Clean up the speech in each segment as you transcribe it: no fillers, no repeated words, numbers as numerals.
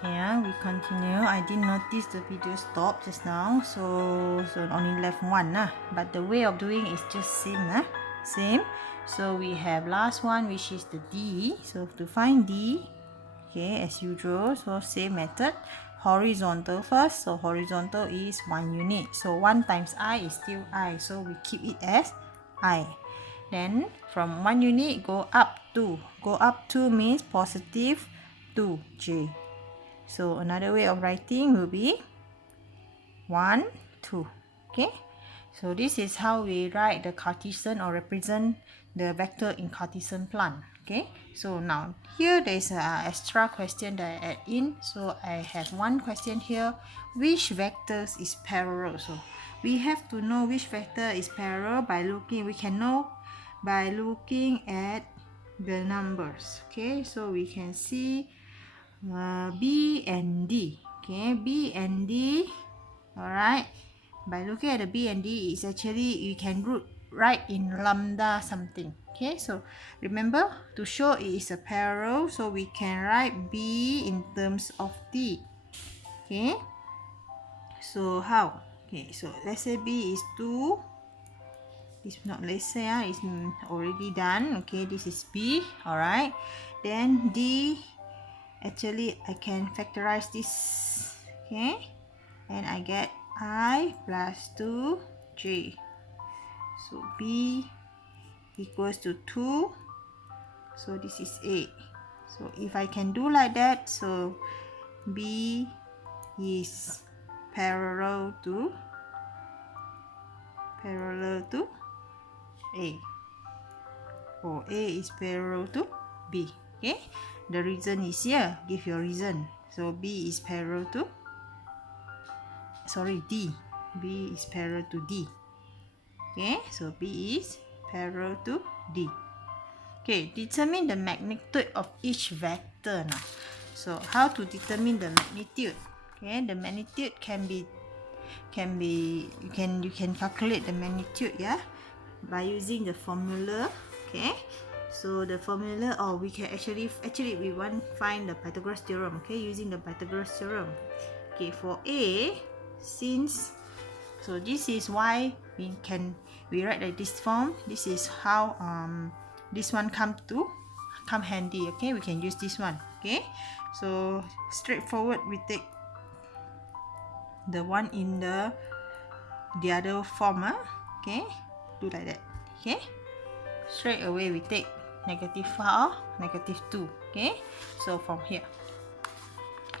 Here we continue. I didn't notice the video stopped just now, so only left one but the way of doing is just same. So we have last one, which is the D. So to find D, okay, as usual, so same method, horizontal first. So horizontal is 1 unit, so 1 times I is still I, so we keep it as I. Then from 1 unit go up 2 means positive 2j. So another way of writing will be 1, 2. Okay, so this is how we write the Cartesian or represent the vector in Cartesian plan. Okay, so now here there is an extra question that I add in. So I have one question here: which vectors is parallel? So we have to know which vector is parallel by looking. We can know by looking at the numbers. Okay, so we can see B and D. Okay, B and D. Alright, by looking at the B and D, it's actually you can write in lambda something. Okay, so remember to show it is a parallel, so we can write B in terms of D. Okay, so how? Okay, so let's say B is 2. It's not, let's say it's already done. Okay, this is B. Alright, then D. Actually, I can factorize this, okay, and I get I plus 2j. So B equals to 2. So this is 8. So if I can do like that, so B is parallel to A, or A is parallel to B. Okay, the reason is here. Give your reason. So B is parallel to D. B is parallel to D. Okay, so B is parallel to D. Okay, determine the magnitude of each vector now. So how to determine the magnitude? Okay, the magnitude you can calculate the magnitude by using the formula. Okay, so the formula, or we can actually we want find the Pythagoras theorem. Okay, using the Pythagoras theorem. Okay, for A, since so this is why we write like this form. This is how this one come handy. Okay, we can use this one. Okay, so straightforward, we take the one in the other form. Okay, do like that. Okay, straight away we take -4, -2. Okay, so from here,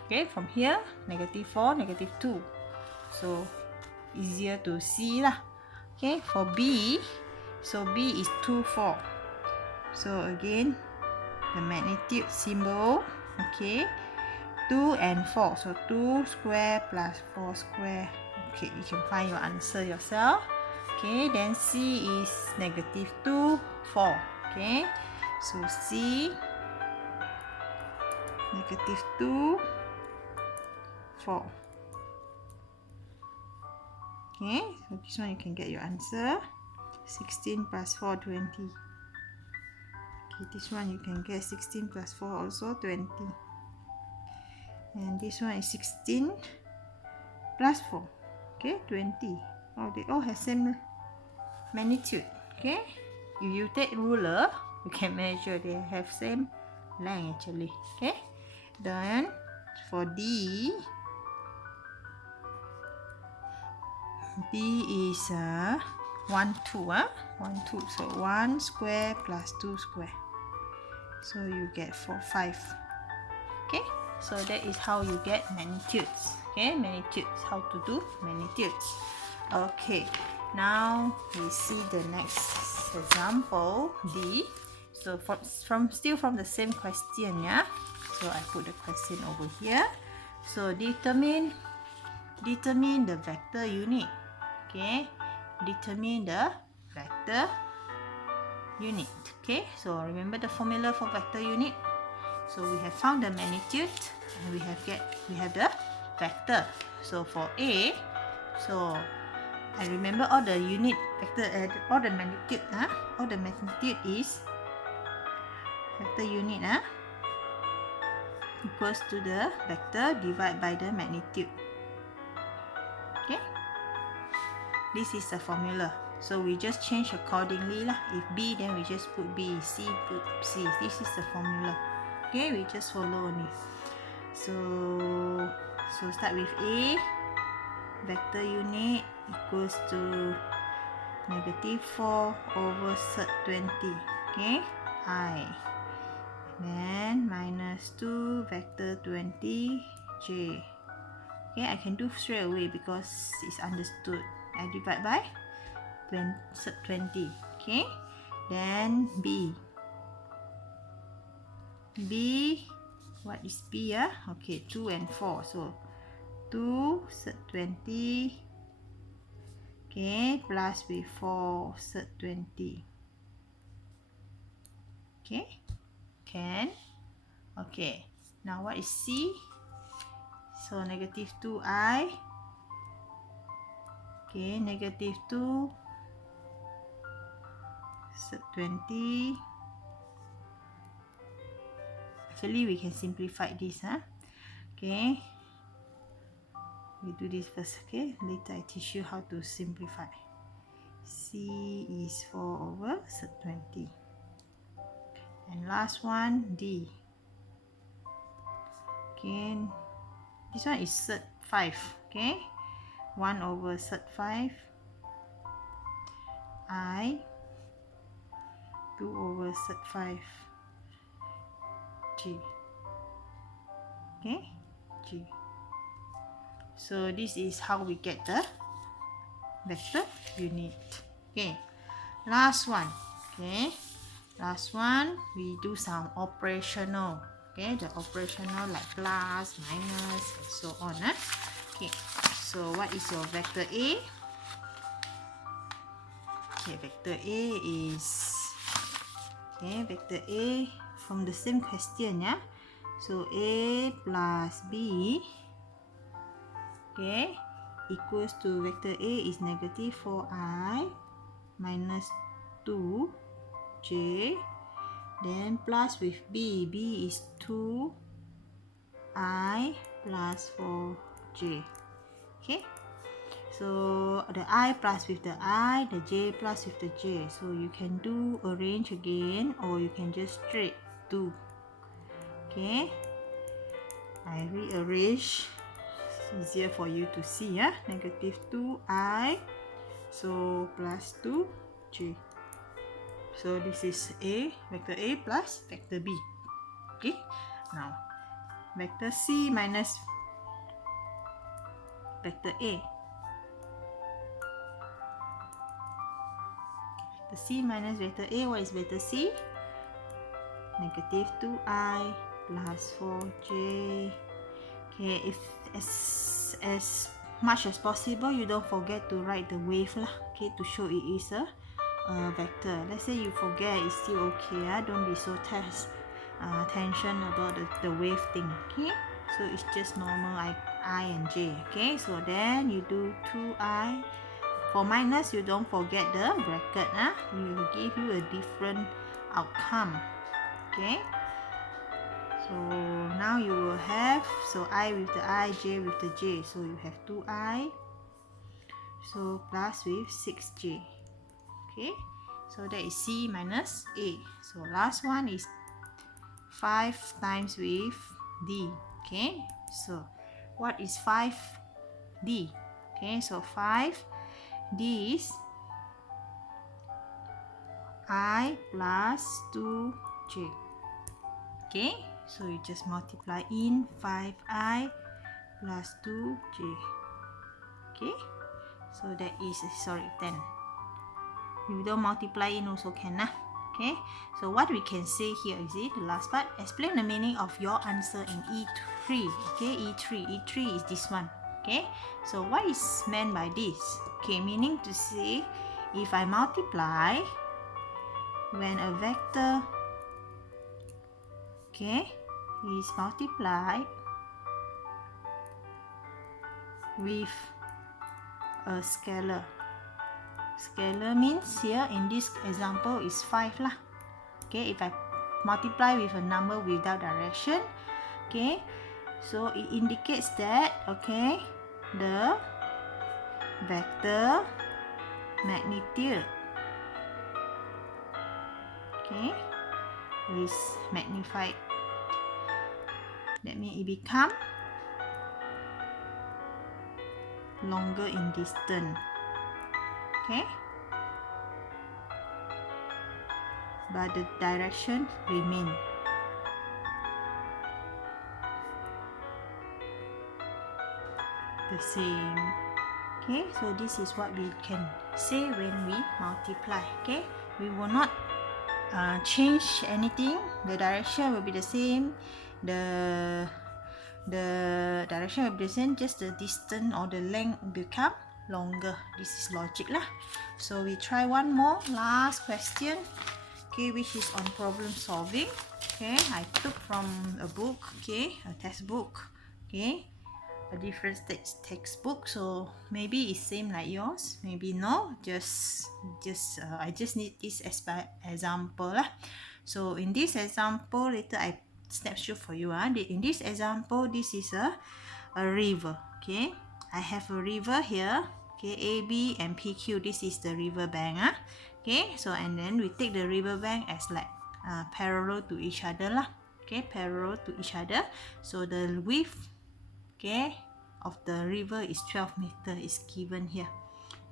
-4, -2. So easier to see lah. Okay, for B, so B is 2, 4. So again, the magnitude symbol. Okay, 2 and 4. So 2 square plus 4 square. Okay, you can find your answer yourself. Okay, then C is -2, 4. Okay, so C -2, 4. Okay, so this one you can get your answer. 16 plus 4, 20. Okay, this one you can get 16 plus 4 also 20. And this one is 16 plus 4. Okay, 20. Oh, they all have same magnitude. Okay, if you take ruler, you can measure. They have same length actually. Okay, then for D is 1, 2. 1, 2. So 1 square plus 2 square. So you get 4, 5. Okay, so that is how you get magnitudes. Okay, magnitudes. How to do magnitudes. Okay, now we see the next example, D. So still from the same question, So I put the question over here. So determine the vector unit. Okay, determine the vector unit. Okay, so remember the formula for vector unit. So we have found the magnitude and we have the vector. So for A, so I remember all the unit vector, all the magnitude. All the magnitude is vector unit. equals to the vector divided by the magnitude. Okay, this is the formula. So we just change accordingly lah. If B, then we just put B. C, put C. This is the formula. Okay, we just follow only. So start with A. Vector unit equals to negative 4 over cert 20. Okay, I. Then minus 2 vector 20 J. Okay, I can do straight away because it's understood. I divide by 20. Okay, then B. B, what is B? Okay, 2 and 4. So 2 cert 20. Okay, plus with 4 cert 20. Okay, can. Okay, now what is C? So negative 2i. Okay, negative 2 cert 20. Actually, we can simplify this. Okay, we do this first. Okay, later I teach you how to simplify. C is 4 over cert 20. And last one, D. Okay, this one is cert 5. Okay, 1 over cert 5. I. 2 over cert 5. G. Okay, G. So this is how we get the vector unit. Okay, last one. Okay, last one, we do some operational. Okay, the operational like plus, minus, and so on. Okay, so what is your vector A? Okay, vector A is, okay, vector A from the same question. So A plus B, okay, equals to vector A is negative 4i minus 2j, then plus with B. B is 2i plus 4j. Okay, so the I plus with the I, the J plus with the J. So you can do arrange again, or you can just straight do. Okay, I rearrange. It's easier for you to see. Negative 2i, so plus 2j. So this is A, vector A plus vector B. Okay, now vector C minus vector A. Vector C minus vector A, what is vector C? Negative 2i plus 4j. Okay, if as much as possible, you don't forget to write the wave lah. Okay, to show it is a vector. Let's say you forget, it's still okay. Don't be so tension about the wave thing. Okay, so it's just normal I and J. Okay, so then you do 2i. For minus, you don't forget the bracket. It will give you a different outcome. Okay, so now you will have, so I with the I, J with the J. So you have 2i, so plus with 6j. Okay, so that is C minus A. So last one is 5 times with D. Okay, so what is 5D? Okay, so 5D is I plus 2j. Okay, so you just multiply in 5i plus 2j. Okay, so that is, 10. If you don't multiply in also can. Okay, so what we can say here is the last part. Explain the meaning of your answer in E3. Okay, E3 is this one. Okay, so what is meant by this? Okay, meaning to say, if I multiply when a vector, okay, is multiplied with a scalar. Scalar means here in this example is 5 lah. Okay, if I multiply with a number without direction, Okay, so it indicates that, okay, the vector magnitude, okay, is magnified. That means it become longer in distance. Okay, but the direction remain. The same. Okay, so this is what we can say when we multiply. Okay, we will not change anything. The direction will be the same. The direction will be the same. Just the distance or the length become longer. This is logic lah. So we try one more last question. Okay, which is on problem solving. Okay, I took from a book. Okay, a textbook. Okay, a different textbook, so maybe it's same like yours, maybe no, I just need this as example lah. So in this example, later I snapshot for you. In this example, this is a river. Okay, I have a river here. Okay, AB and PQ, this is the river bank. Okay, so and then we take the river bank as like parallel to each other lah. Okay, parallel to each other. So the width, okay, of the river is 12 meter is given here.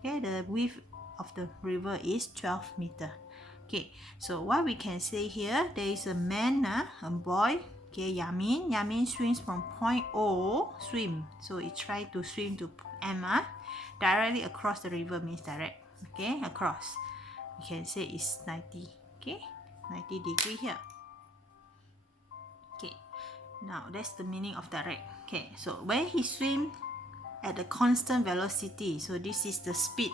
Okay, the width of the river is 12 meter. Okay, so what we can say here, there is a man, a boy. Okay, Yamin swims from point O, so he try to swim to M, directly across the river, means direct. Okay, across, we can say it's 90. Okay, 90 degree here. Okay, now that's the meaning of direct. Okay, so when he swim at the constant velocity, so this is the speed.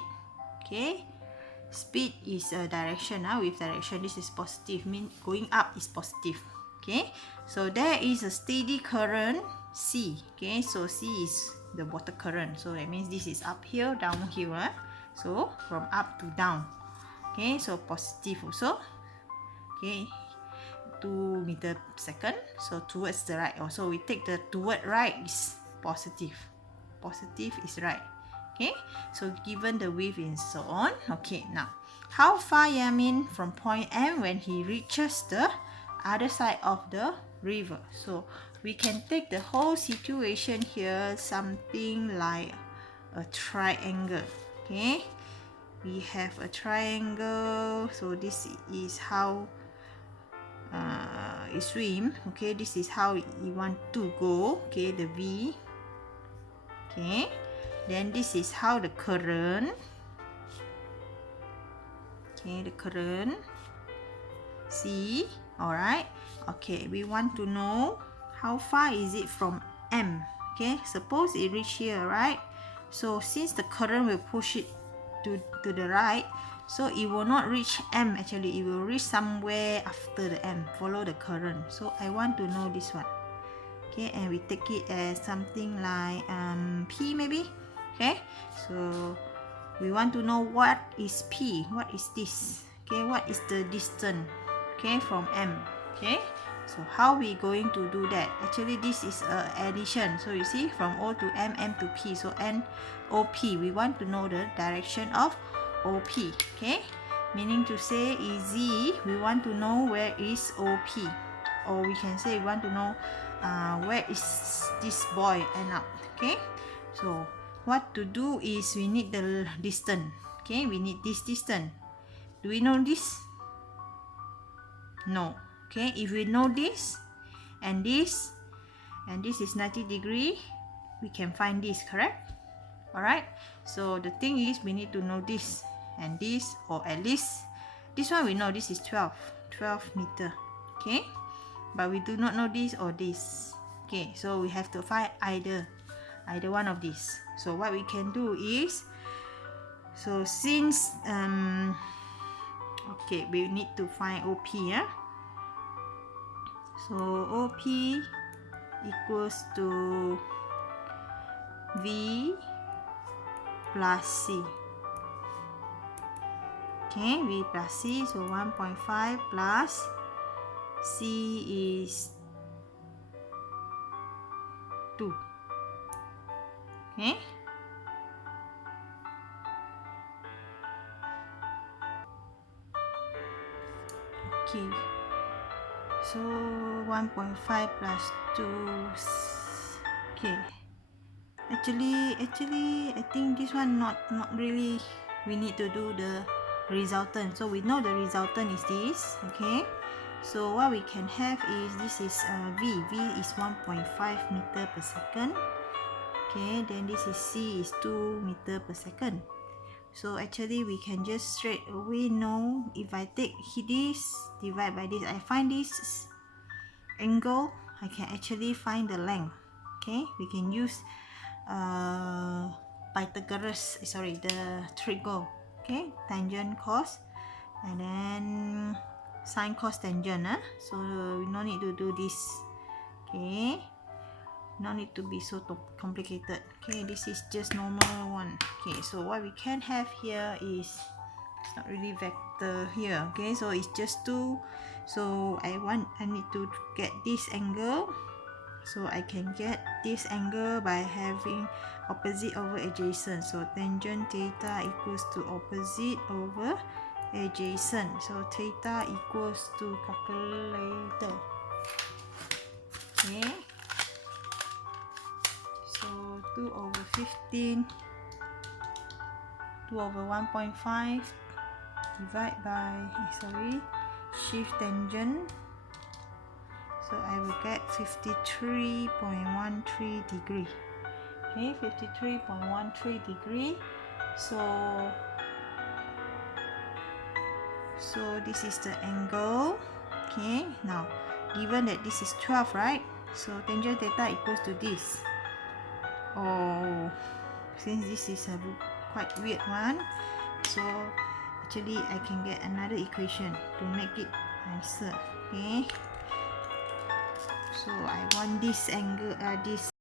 Okay, speed is a direction. With direction, this is positive, mean going up is positive. Okay, so there is a steady current C. Okay, so C is the water current, so that means this is uphill, downhill. So from up to down. Okay, so positive also. Okay, 2 meter per second, so towards the right. Also we take the toward right is positive. Positive is right. Okay, so given the width and so on. Okay, now how far Yamin from point M when he reaches the other side of the river? So we can take the whole situation here, something like a triangle. Okay, we have a triangle, so this is how you swim. Okay, this is how you want to go. Okay, the V. Okay, then this is how the current. Okay, the current C. Alright, okay, we want to know how far is it from M. Okay, suppose it reach here, right? So since the current will push it to the right, so it will not reach M. Actually, it will reach somewhere after the M. Follow the current. So I want to know this one. Okay, and we take it as something like P maybe. Okay, so we want to know what is P. What is this? Okay, what is the distance? Okay, from M. Okay, so how we going to do that? Actually, this is addition. So you see, from O to M, M to P. So N O P. We want to know the direction of OP. Okay, meaning to say Z, we want to know where is OP, or we can say we want to know where is this boy end up. Okay, so what to do is we need the distance. Okay, we need this distance. Do we know this? No. Okay, if we know this and this is 90 degree, we can find this, correct? Alright, so the thing is we need to know this and this, or at least this one we know this is 12 meter. Okay, but we do not know this or this. Okay, so we have to find either one of these. So what we can do is, so since okay, we need to find OP. So OP equals to V plus C. Okay, V plus C, so 1.5 plus C is 2. Okay. Okay. So 1.5 plus 2. Okay. Actually, I think this one not really. We need to do the resultant. So we know the resultant is this. Okay. So what we can have is this is V. V is 1.5 meter per second. Okay. Then this is C is 2 meter per second. So actually we can just straight away know if I take this divide by this, I find this angle, I can actually find the length. Okay, we can use Pythagoras, the triangle. Okay, tangent cos and then sine cos tangent. So we no need to do this. Okay, no need to be so complicated. Okay, this is just normal one. Okay, so what we can have here is it's not really vector here. Okay, so it's just 2. So I need to get this angle. So I can get this angle by having opposite over adjacent. So tangent theta equals to opposite over adjacent. So theta equals to calculator. Okay. So 2 over 15, 2 over 1.5 divide by, shift tangent. So I will get 53.13 degree. Okay, 53.13 degree. So this is the angle. Okay, now given that this is 12, right? So tangent theta equals to this. Oh, since this is a quite weird one, so actually I can get another equation to make it nicer. Okay, so I want this angle, this